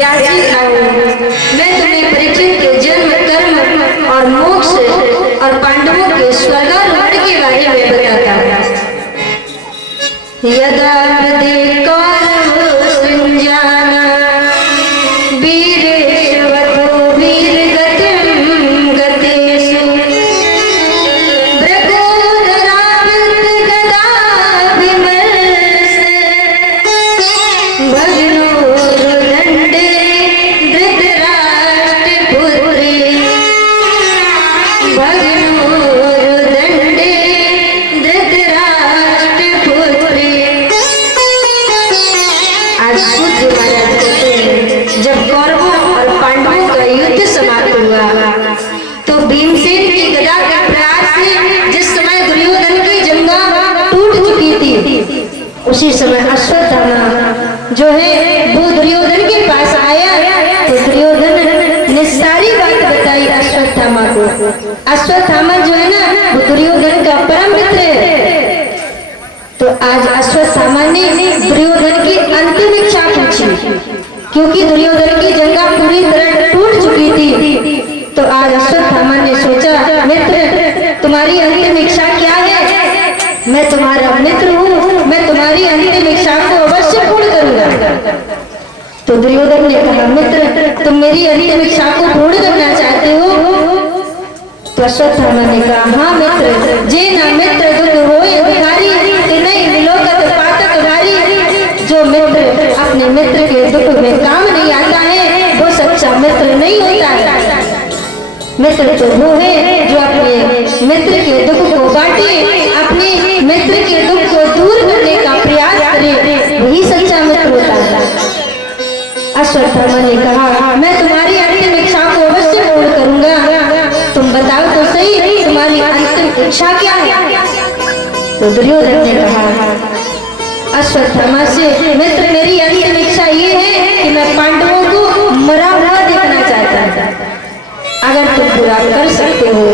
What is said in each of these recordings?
मैं तुम्हें परीक्षित के जन्म कर्म और मोक्ष और पांडवों के स्वर्गारोहण के बारे में बताता हूँ। यदा हृदय कौरव संजाना वीरेशवतो वीरगतिं गतेषु भृगोदरावृत गदाभिमर्श भग्नोरुदण्डे धृतराष्ट्रपुत्रे भग्नोरुदण्डे धृतराष्ट्रपुत्रे। आज सूर्य महाराज कहते हैं, जब कौरवों और पांडवों का युद्ध समाप्त हुआ तो भीमसेन की गदा के प्रहार से जिस समय दुर्योधन की जंघा टूट चुकी थी, उसी समय अश्वत्थामा जो है वो दुर्योधन के पास आया तो दुर्योधन ने सारी बात बताई अश्वत्थामा को। अश्वत्थामा जो है ना वो दुर्योधन का परम मित्र है। तो आज अश्वत्थामा ने दुर्योधन की अंतिम इच्छा पूछी, क्योंकि दुर्योधन की जंघा पूरी तरह टूट चुकी थी। तो आज अश्वत्थामा ने सोचा, मित्र तुम्हारी अंतिम इच्छा क्या है? मैं तुम्हारा मित्र हूँ, मैं तुम्हारी अंतिम इच्छा को अवश्य पूर्ण करूंगा। तो दुर्योधन ने कहा, मित्र तुम मेरी अंतिम इच्छा को पूर्ण करना चाहते हो? तो अश्वत्थामा ने कहा, हाँ मित्र, जे ना मित्र दुख होए भिखारी नहीं विलोकत पातक भारी। जो मित्र अपने मित्र के दुख में काम नहीं आता है वो सच्चा मित्र नहीं होता है। मित्र तो वो है जो अपने मित्र के दुख को बांटे, अपने मित्र के दुख को दूर करने का प्रयास करे, वही सच्चा मित्र होता है। अश्वत्थामा ने कहा, मैं तुम्हारी अंतिम इच्छा को अवश्य पूर्ण करूंगा। तुम बताओ तो सही, तुम्हारी अंतिम इच्छा क्या है? तो दुर्योधन ने कहा अश्वत्थामा से, मित्र मेरी अंतिम इच्छा ये है कि मैं पांडवों को मरा हुआ देखना चाहता हूँ। अगर तुम पूरा कर सकते हो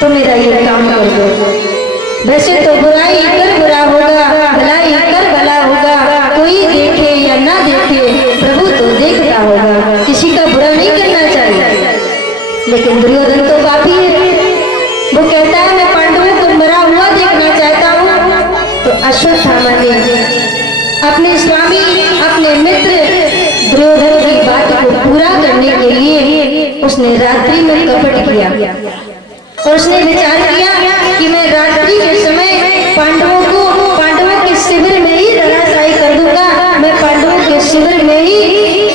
तो मेरा ये काम कर दो। वैसे तो बुराई कर बुरा होगा, भलाई कर भला होगा। कोई देखे या ना देखे प्रभु तो देखता होगा। किसी का बुरा नहीं करना चाहिए। लेकिन दुर्योधन तो पापी है, वो कहता है मैं पांडवों को मरा हुआ देखना चाहता हूँ। तो अश्वत्थामा ने अपने स्वामी अपने मित्र दुर्योधन की बात को पूरा करने के लिए उसने रात्रि में कपट किया और उसने विचार किया कि मैं रात्रि के समय पांडवों के शिविर में ही धराशायी कर दूंगा। मैं पांडवों के शिविर में ही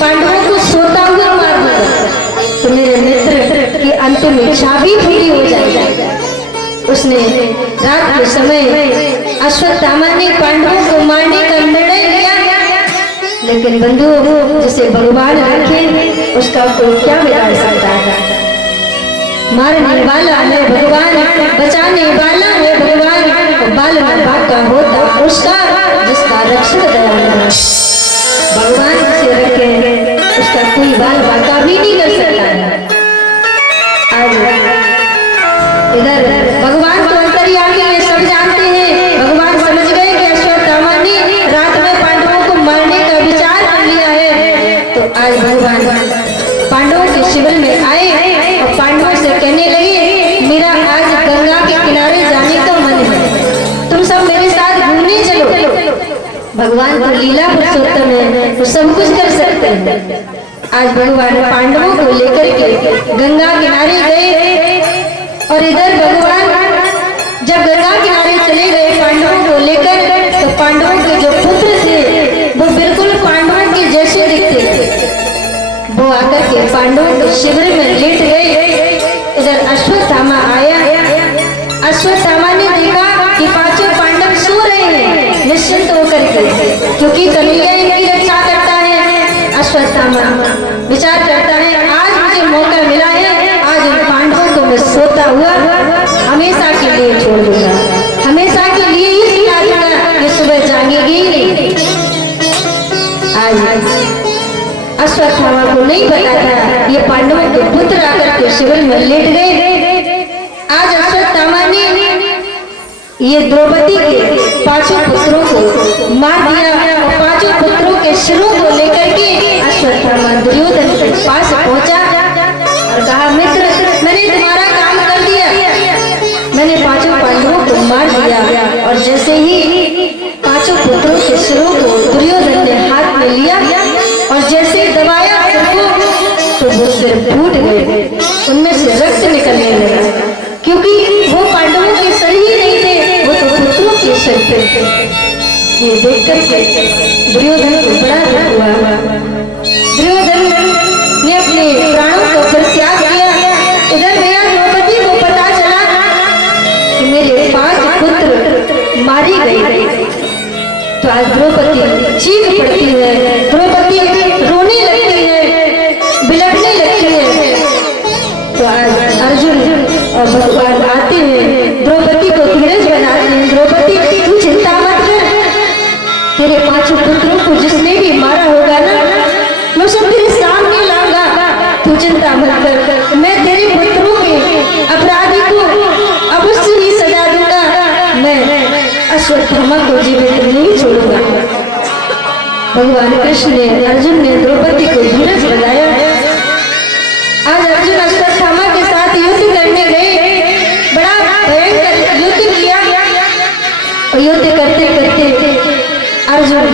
पांडवों को सोता हुआ मार दूंगा, तो मेरे मित्र की अंतिम इच्छा भी पूरी हो जाएगी। उसने रात के समय अश्वत्थामा ने पांडवों को मारने का निर्णय लिया। लेकिन बंधु, जिसे भगवान रखे उसका कोई क्या बिगाड़ सकता है? मारने वाला है भगवान, बचाने वाला है भगवान। बाल बाका होता उसका जिसका रक्षक दयालु है। भगवान से रखे उसका कोई बाल बाका भी नहीं कर सकता है। आज इधर भगवान तो अंतर्यामी है, सब जानते हैं। भगवान समझ गए कि अश्वत्थामा ने रात में पांडवों को मारने का विचार कर लिया है। तो आज भगवान पांडवों के शिविर में आए और पांडवों से कहने लगे, मेरा आज गंगा के किनारे जाने का मन है, तुम सब मेरे साथ घूमने चलो। भगवान तो लीला पुरुषोत्तम है, वो सब कुछ कर सकते हैं। आज भगवान पांडवों को लेकर के गंगा किनारे गए और इधर भगवान जब गंगा किनारे चले गए पांडवों को लेकर, तो पांडवों के जो पुत्र थे वो बिल्कुल पांडवों के जैसे दिखते थे। वो आकर के पांडवों के शिविर में लेट गए। इधर अश्वत्थामा आया। अश्वत्थामा ने देखा कि पांचों पांडव सो रहे हैं निश्चिंत होकर के, क्योंकि कन्हैया इनकी रक्षा करता है। अश्वत्थामा विचार करता है, आज मुझे मौका मिला है, आज इन पांडवों को मैं सोता हुआ हमेशा के लिए छोड़ दूंगा, हमेशा के लिए ही सिखा दूंगा, ये सुबह जागेगी नहीं। आज अश्वत्थामा को नहीं पता था ये पांडवों के पुत्र आकर के शिविर में लेट गए। आज अश्वत्थामा ने ये द्रौपदी के पांचों पुत्रों को मार दिया और पांचों पुत्रों के सिरों को लेकर के कहा मित्र मैंने तुम्हारा काम कर दिया, मैंने पांचों पांडवों को मार दिया। और जैसे ही पांचों पुत्रों के सिरों को दुर्योधन ने हाथ में लिया और जैसे दबाया सिर को तो वो सिर फूट गए, उनमें से रक्त निकलने लगा, क्योंकि वो पांडवों के सिर ही नहीं थे, वो तो पुत्रों के सिर थे। ये देख कर दुर्योधन को बड़ा दुख हुआ। दुर्योधन ने अपने प्राणों को फिर त्याग किया। इधर भैया द्रौपदी को पता चला कि मेरे 5 पुत्र मारी गई, तो आज द्रौपदी चीख पड़ती है, द्रौपदी रोने लगती है, बिलखने लगती है। तो आज अर्जुन और भगवान आते हैं, द्रौपदी को धीरज बनाते हैं। द्रौपदी तू चिंता मत कर, तेरे 5 पुत्रों को जिसने भी मारा होगा ना, मैं सब तेरे सामने लाऊंगा, तू चिंता मत कर। मैं तेरे पुत्रों के अपराधी को अवश्य ही सजा दूंगा, मैं अश्वत्थामा को जीवित नहीं छोड़ूंगा। भगवान कृष्ण ने अर्जुन ने द्रौपदी को धीरज बनाया। आज अर्जुन अश्वत्थामा के साथ युद्ध करने गए, बड़ा भयंकर युद्ध किया और युद्ध करते करते अर्जुन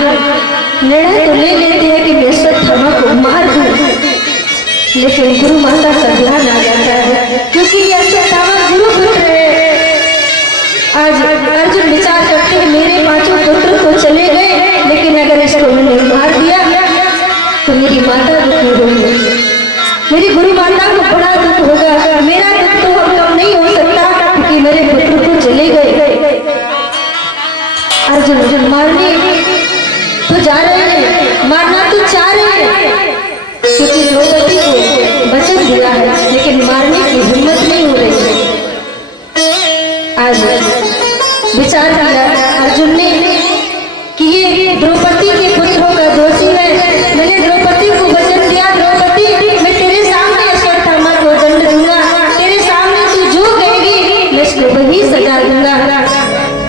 निर्णय तो ले लेते हैं कि मैं अश्वत्थामा को मार दूं, लेकिन गुरु माता का ध्यान आ जाता है, क्योंकि ये अश्वत्थामा गुरु पुत्र है। आज अर्जुन विचार करते हैं मेरे 5 पुत्र तो चले गए, लेकिन अगर इसको मैंने मार दिया तो मेरी माता दुखी होगी, मेरी गुरु माता को बड़ा दुख होगा, मेरा दुख तो अब कम नहीं हो सकता क्योंकि मेरे पुत्र तो चले गए। अर्जुन मारने तो जा रहे हैं, मारना तो चाह रहे हैं, क्योंकि द्रौपदी को वचन दिया है, लेकिन मारने की हिम्मत नहीं हो रही है। आज विचार किया अर्जुन ने कि ये द्रौपदी के पुत्रों का दोषी है, मैंने द्रौपदी को वचन दिया, द्रौपदी मैं तेरे सामने अश्वत्थामा को दंड दूंगा, तेरे सामने तू जो कहेगी मैं इसको वही सजा दूंगा,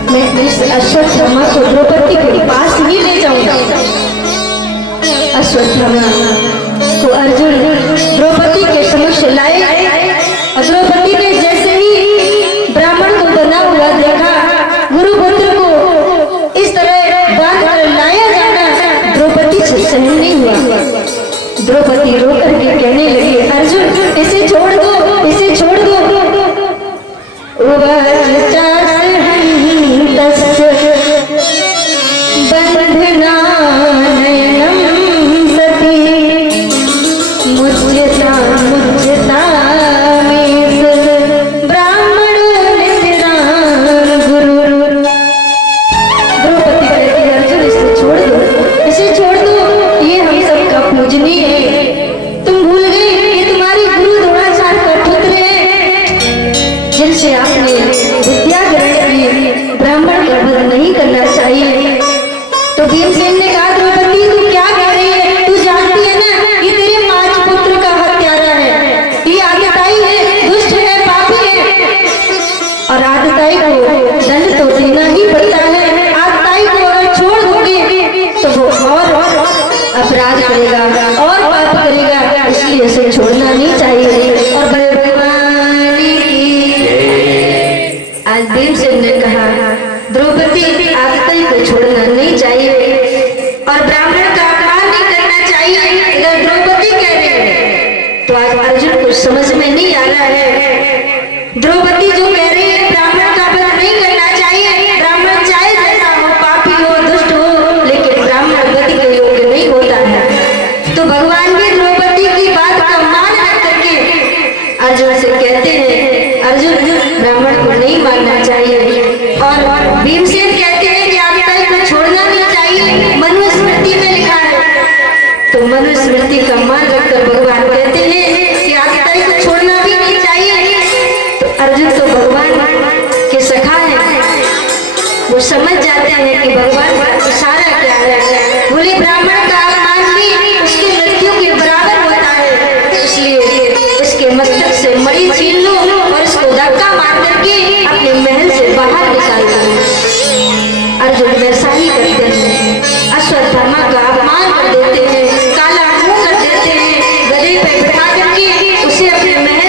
मैं इस अश्वत्थामा को द्रौपदी के पास ही ले जाऊंगा। अश्वत्थामा को अर्जुन द्रौपदी के समक्ष लाए और द्रौपदी ने जैसे ही ब्राह्मण को बना हुआ देखा, गुरुपुत्र को इस तरह बांध कर लाया जाना द्रौपदी से सहन नहीं हुआ। द्रौपदी रो करके कहने लगी अर्जुन इसे छोड़ दो, इसे छोड़ दो। बंधना नयनम सती मुझता मुझता ब्राह्मण गुरु। द्रौपदी कहती अर्जुन इसे छोड़ दो, इसे छोड़ दो, ये हम सबका पूजनीय है, तुम भूल गए ये तुम्हारी गुरु द्रोणाचार्य का पुत्र है, जिनसे आपने विद्या ग्रहण की, ब्राह्मण का वध नहीं करना चाहिए। तो भीमसेन ने कहा द्रौपदी तू क्या कह रही है, तू जानती है ना ये तेरे 5 पुत्र का हत्यारा है, ये आदिताई है, दुष्ट है, पापी है, और आदिताई को दंड तो देना ही पड़ता है। आदिताई को अगर छोड़ दोगे तो वो और अपराध करेगा और पाप करेगा, इसलिए इसे छोड़ना नहीं चाहिए। और भगवान आज भीमसेन ने कहा द्रौपदी आदिताई को छोड़ना नहीं चाहिए और ब्राह्मण का अपमान नहीं करना चाहिए। अगर द्रौपदी कह रही है तो आज अर्जुन को समझ में नहीं आ रहा है। द्रौपदी जो कह रही है ब्राह्मण का अपमान नहीं करना चाहिए, ब्राह्मण चाहे जैसा हो, पापी हो, दुष्ट हो, लेकिन ब्राह्मण गति के योग्य नहीं होता है। तो भगवान भी द्रौपदी की बात का मान न करके अर्जुन से कहते हैं अर्जुन ब्राह्मण को नहीं मानना चाहिए। और भीमसेन कहते हैं कि आदिताई को छोड़ना नहीं चाहिए, मनुस्मृति में लिखा है। तो मनुस्मृति का मान रखकर भगवान कहते हैं कि आदिताई को छोड़ना भी नहीं चाहिए। तो अर्जुन तो भगवान के सखा है, वो समझ जाते हैं कि भगवान का इशारा क्या है। बोले ब्राह्मण का अपमान भी उसकी मृत्यु के बराबर होता है, इसलिए इसके मस्तक से मणि छीन लो और इसको धक्का मार करके अपने महल से बाहर निकाल दो। अर्जुन वैसा ही करते हैं, अश्वत्थामा का अपमान कर देते हैं, काला मुंह कर देते हैं, गधे पे बिठा करके उसे अपने महल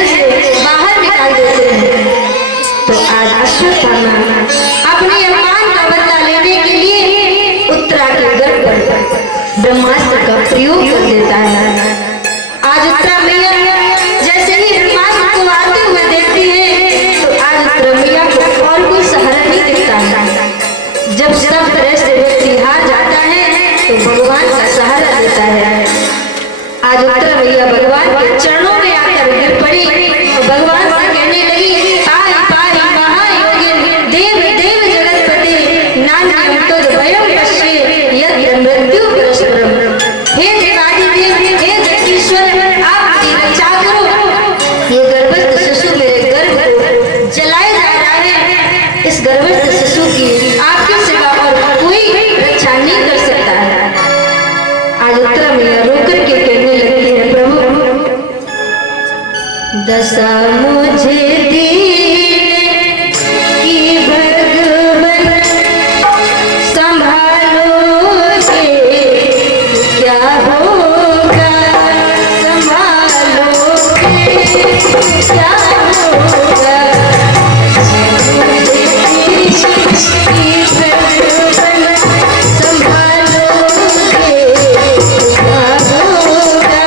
बसा मुझे दिल की भगवन संभालोगे क्या होगा, संभालोगे क्या होगा। मुझे दिल की भगवन संभालोगे क्या होगा,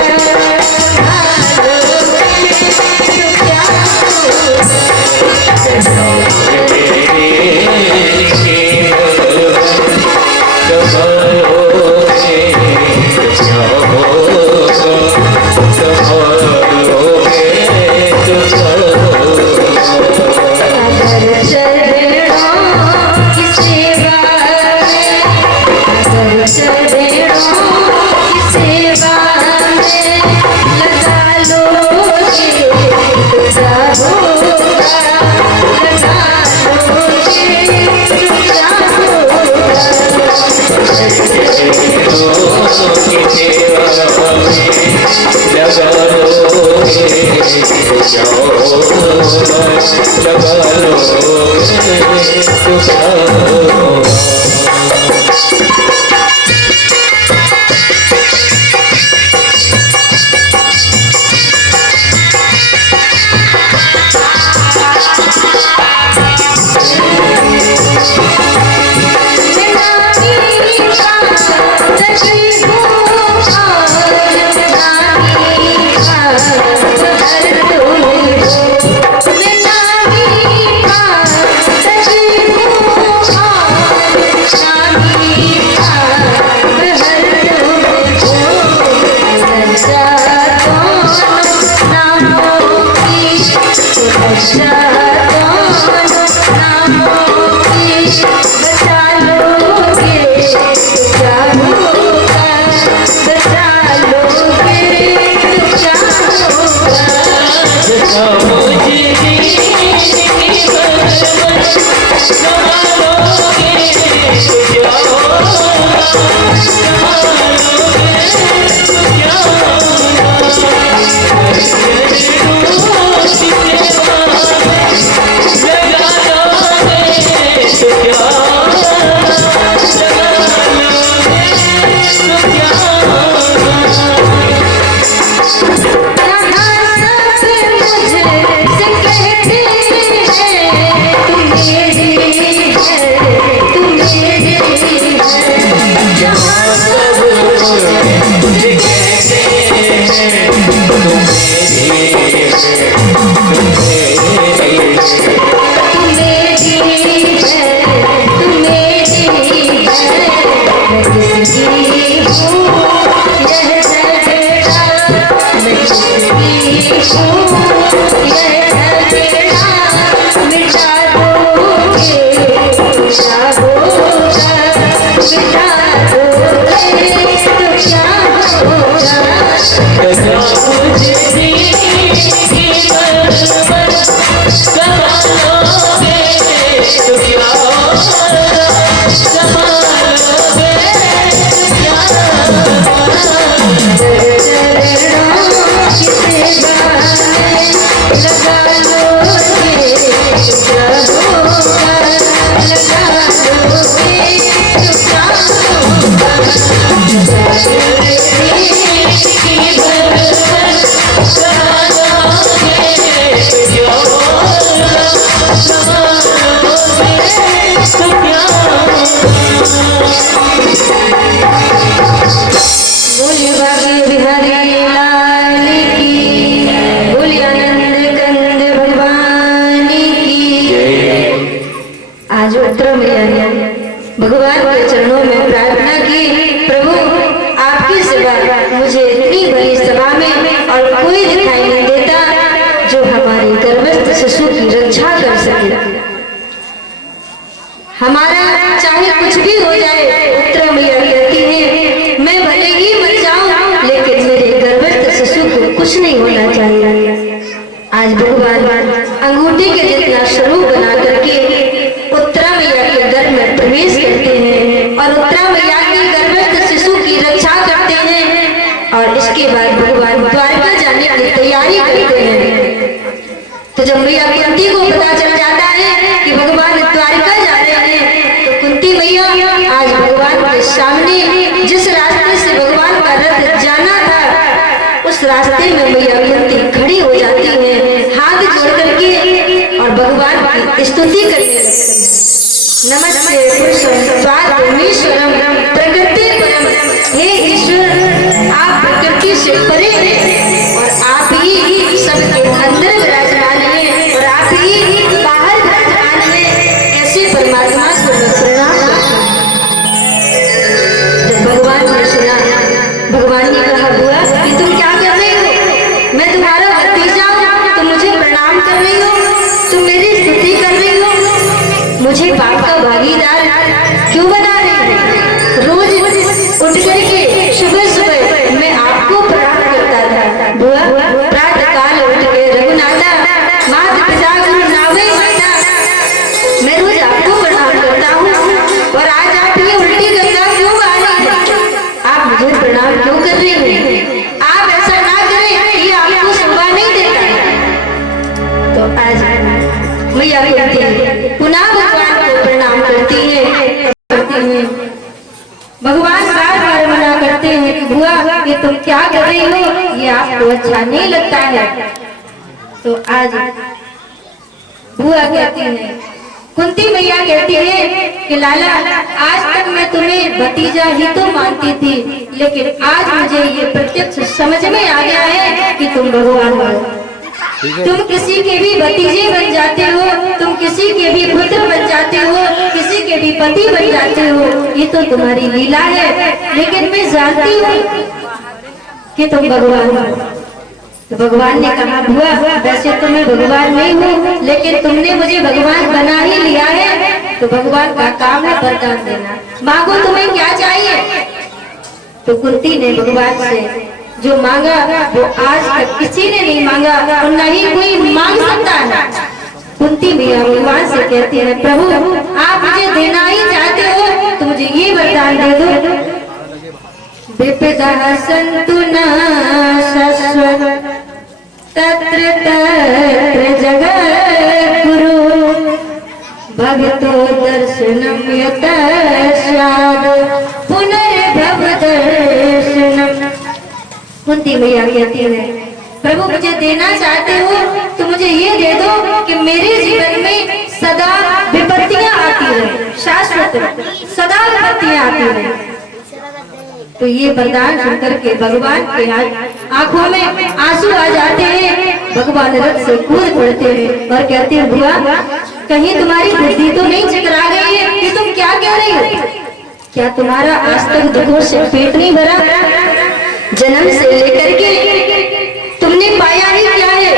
भगवान के चरणों में प्रार्थना की, प्रभु आपकी सेवा मुझे इतनी बड़ी सभा में और कोई दिखाई नहीं देता जो हमारे गर्भस्थ शिशु की रक्षा कर सके। हमारा चाहे कुछ भी हो जाए, उत्तरा मैया कहती है मैं भले ही मर जाऊं लेकिन मेरे गर्भस्थ शिशु को कुछ नहीं होना चाहिए। आज भगवान अंगूठी के जितना स्वरूप बना करके उत्तरा मैया के गर्भ में प्रवेश करते हैं और उत्तरा मैया के गर्भस्थ शिशु की रक्षा करते हैं और इसके बाद भगवान द्वारका जाने की तैयारी करते हैं। तो जब मैया कुंती को पता चल जाता है कि भगवान द्वारिका जा रहे हैं, तो कुंती मैया आज भगवान के सामने जिस रास्ते से भगवान का रथ जाना था, उस रास्ते में मैया कुंती खड़ी हो जाती है, हाथ जोड़ करके और भगवान की स्तुति करने लगती है। नमस्ते पुरुषं स्वात्मीश्वरं प्रकृति परम। हे ईश्वर, आप प्रकृति से परे हैं और आप ही सबके अंदर विराजमान हैं और आप ही बाहर विराजमान हैं। ऐसे परमात्मा को मैं प्रणाम करता हूं। जब भगवान ने सुना, भगवान ने कहा, बुआ कि तुम क्या कर रही हो? मैं तुम्हारा भतीजा हूँ, तुम मुझे प्रणाम कर रही हो, तुम मेरी स्तुति कर रही हो, मुझे पाप का भागीदार क्यों बना रही हो? रोज उठ करके सुबह सुबह मैं आपको प्रणाम करता था। बुआ, प्रातः काल उठ के रघुनाथा माता पिता गुरु नावे माता, मैं रोज आपको प्रणाम करता हूँ और आज आप ये उल्टी गंगा क्यों गा रही हैं? आप मुझे प्रणाम क्यों कर रही हैं? आप ऐसा ना करें, ये आपको शोभा नहीं देता है। तो आज मैया कुंती पुनः भगवान को प्रणाम करती है। भगवान बार बार मना करते हैं कि बुआ ये तुम क्या कर रही हो, ये आपको अच्छा नहीं लगता है। तो आज बुआ कहती है, कुंती मैया कहती है कि लाला, आज तक मैं तुम्हें भतीजा ही तो मानती थी, लेकिन आज मुझे ये प्रत्यक्ष समझ में आ गया है कि तुम भगवान हो। तुम किसी के भी भतीजे बन जाते हो, तुम किसी के भी पुत्र बन जाते हो, किसी के भी पति बन जाते हो, ये तो तुम्हारी लीला है। लेकिन मैं जानती हूँ कि तुम भगवान हो। तो भगवान ने कहा, बुआ वैसे तो मैं भगवान नहीं हूँ, लेकिन तुमने मुझे भगवान बना ही लिया है, तो भगवान का काम है वरदान देना। मांगो तुम्हें क्या चाहिए? तो कुंती ने भगवान से जो मांगा वो आज तक किसी ने नहीं मांगा और न ही कोई मांग सकता है। कुंती मैया भगवान से कहती है, प्रभु आप मुझे देना ही चाहते हो तो मुझे ये वरदान दे दो। विपदा सन्तु न शश्वत तत्र तत्र जगद्गुरु भगतो दर्शनम यतस्याद पुनर्भव दर्शनम। कुंती मैया कहती है, प्रभु मुझे देना चाहते हो तो मुझे ये दे दो कि मेरे जीवन में सदा विपत्तियां आती रहे, शाश्वत सदा विपत्तियां आती रहे। तो ये वरदान सुनकर के भगवान के आंखों में आंसू आ जाते हैं। भगवान रथ से कूद पड़ते हैं और कहते हैं, बुआ कहीं तुम्हारी बुद्धि तो नहीं चकरा गई है कि तुम क्या कह रही हो? क्या तुम्हारा आज तक दुखों से पेट नहीं भरा? जन्म से लेकर के तुमने पाया ही क्या है?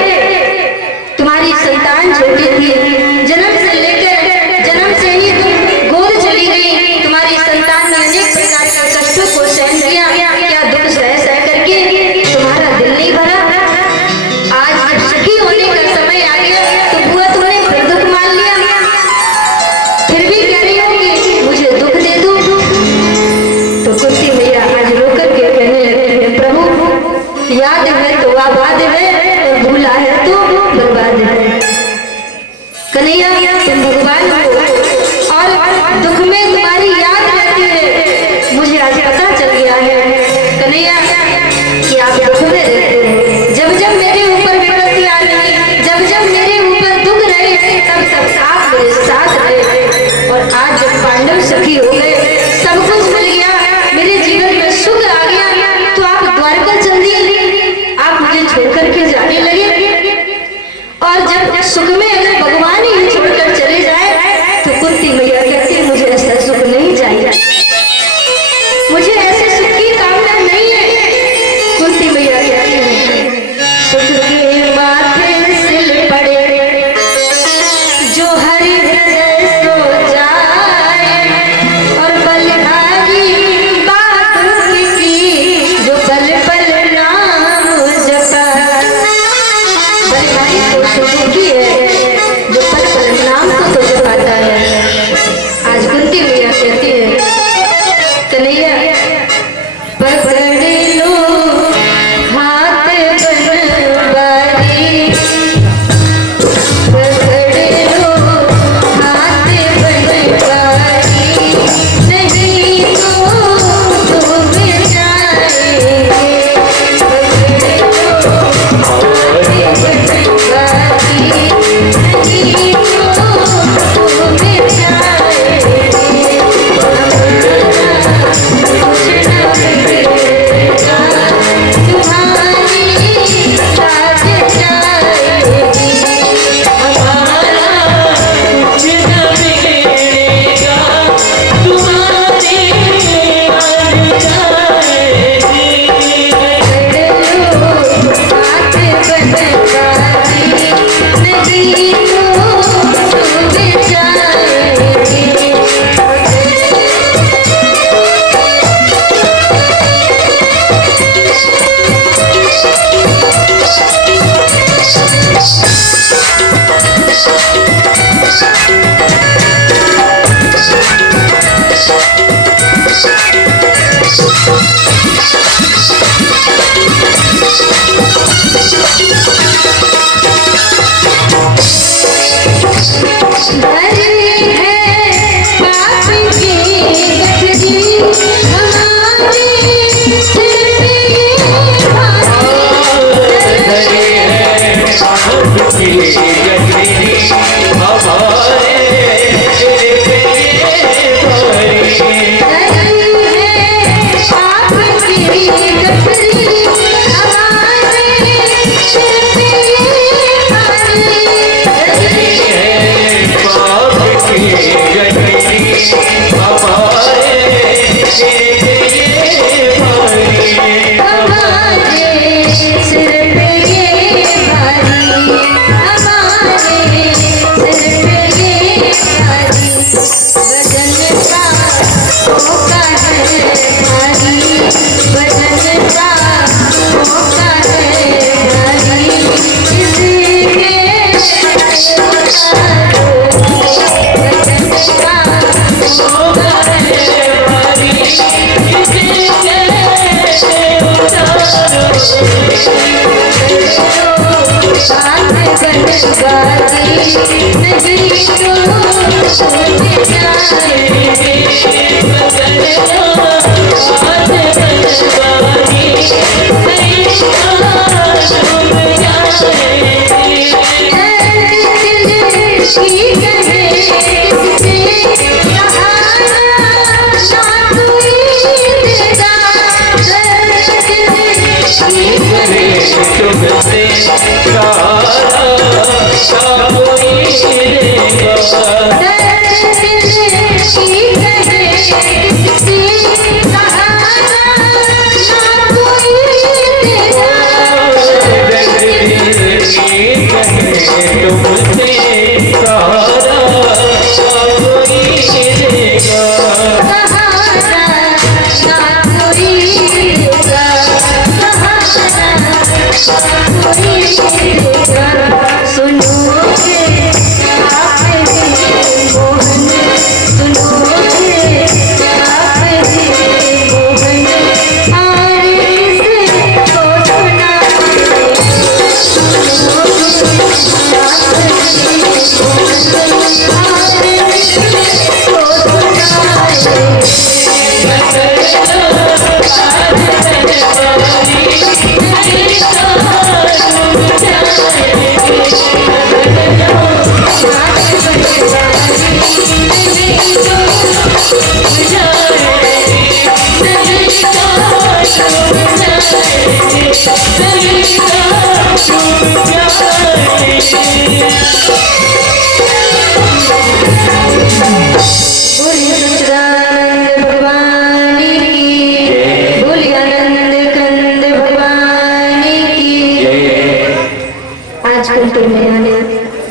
तुम्हारी संतान छोटी थी, जन्म से लेकर जन्म से ही तुम गोद चली गई। तुम्हारी संतान ने अनेक प्रकार के कष्टों को सहन किया, क्या दुख सह सह करके तुम्हारा दिल नहीं भरा? आज जब सुखी होने का समय आ गया तो बुआ तुमने फिर दुख मान लिया, फिर भी कह रही हो कि मुझे दुख दे दो। तो कुंती मैया आज रोकर के कहने लगे, याद है तो आबाद है और भूला है तो बर्बाद है। कन्हैया तुम भगवान हो और दुख में तुम्हारी याद रहती है। मुझे आज पता चल गया है कन्हैया कि आप दुख में रहते हो। जब जब मेरे ऊपर विपत्ति आ रही, जब जब मेरे ऊपर दुख रहे, तब तब आप मेरे साथ रहे। और आज जब पांडव सखी हो गए, सब कुछ मिल गया, मेरे जीवन में सुख आ गया, तो आप द्वारका चल दिए, आप मुझे छोड़ करके जाने लगे। और जब सुख में अगर भगवान ही छोड़कर चले जाए तो कुंती मैया कहती है, मुझे ऐसा सुख नहीं चाहिए, मुझे ऐसे सुख की कामना नहीं है। कुंती मैया कहती है, सुख के माथे सिल पड़े जो हरि हृदय सो जाए, और बलिहारी बात की जो पल पल नाम जपा। बलिहारी को सुखी है जो पल पल नाम को तो जपाता है। आज कुंती मैया कहती है, कन्हैया पकड़ लो हाथ बनवा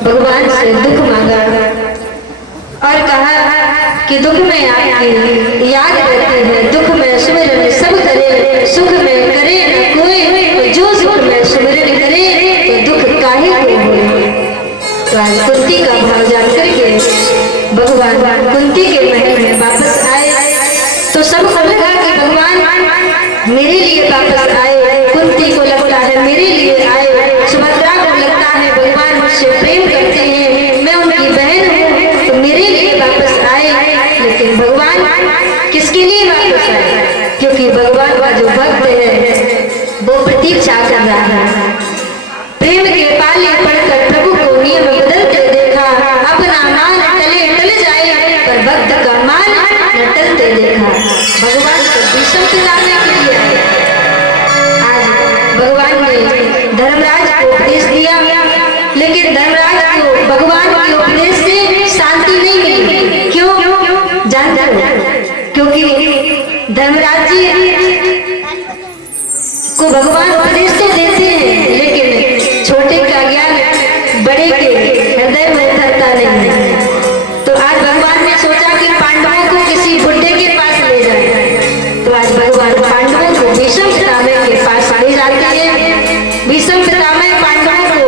भगवान से दुख मांगा और कहा कि दुख में आके याद करते हैं, दुख में सुमिरन सब करे, सुख में करे न कोई, तो जो सुख में सुमिरन करे तो दुख काहे को होए। तो आज कुंती का भाव जान करके भगवान कुंती के महल में वापस आए तो सबको लगा कि भगवान मेरे लिए वापस आए, कुंती को लगता है मेरे लिए आए, सुभद्रा को लगता है भगवान मुझसे प्रेम करते हैं, मैं उनकी बहन हूँ तो मेरे लिए वापस आए। लेकिन भगवान किसके लिए वापस आए? क्योंकि भगवान का जो भक्त है वो प्रतीक्षा कर रहा है। प्रेम के पाले पड़कर प्रभु को नियम बदलते देखा, अपना मान टले टल जाए पर भक्त का मान न टलते देखा। भगवान को विषम पिलाने के लिए आज भगवान ने धर्मराज को उपदेश दिया, लेकिन धर्मराज को भगवान के उपदेश से शांति नहीं मिली। क्यों जानते हो? क्योंकि धर्मराज जी को भगवान उपदेश तो देते हैं, लेकिन छोटे का ज्ञान बड़े के हृदय में उतरता नहीं है। तो आज भगवान ने सोचा कि पांडवों को किसी बुड्ढे के पास ले जाए, तो आज भगवान पांडवों को भीष्म पितामह के पास ले जाते हैं। भीष्म पितामह पांडवों को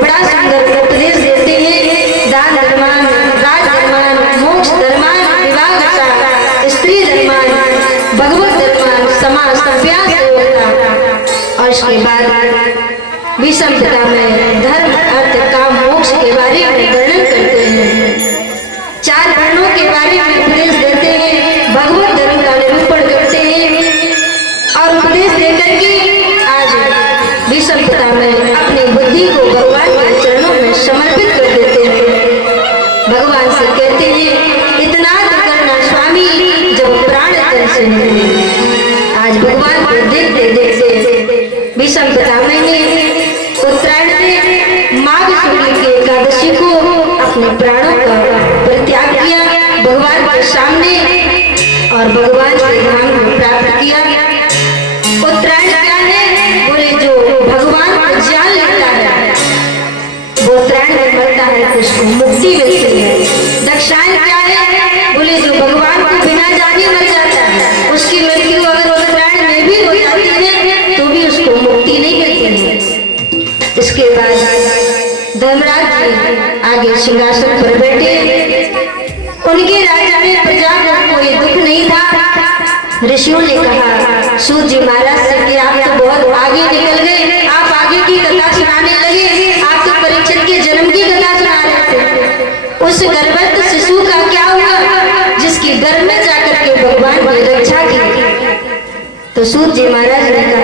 बड़ा सुंदर उपदेश देते हैं, दान धर्मान, राज धर्मान, मोक्ष धर्मान, विवाह स्त्री धर्मान, भगवत धर्मान, समाज सभ्यास और उसके बाद विषम पितामह धर्म अर्थ काम मोक्ष के बारे में वर्णन करते हैं, चार वर्णों के बारे में उपदेश देते हैं, भगवत धर्म का निरूपण करते हैं और उपदेश देकर के आज विषम पितामह अपनी बुद्धि को भगवान के चरणों में समर्पित कर देते हैं। भगवान से कहते हैं इतना तो करना स्वामी जब प्राण तन से निकले। आज भगवान को देखते देखते विषम पितामह ने उत्तरायण में माघ शुक्ल की एकादशी को अपने प्राणों का परित्याग किया भगवान के सामने और भगवान के धाम को प्राप्त किया। उत्तरायण क्या है? बोले जो भगवान को जान लेता है वो उत्तरायण में मरता है तो उसको मुक्ति मिलती है। दक्षिणायन क्या है? बोले जो भगवान को बिना जाने मर जाता है उसकी मृत्यु अगर उत्तरायण में भी हो जाती है तो भी उसको मुक्ति नहीं मिलती है। इसके बाद धर्मराज जी आगे सिंहासन पर बैठे, उनके राज्य में प्रजा को कोई दुख नहीं था। ऋषियों ने कहा सूत जी महाराज से कि आप तो बहुत आगे निकल गए, आप आगे की कथा सुनाने लगे, आप तो परीक्षित के तो सूत जी महाराज ने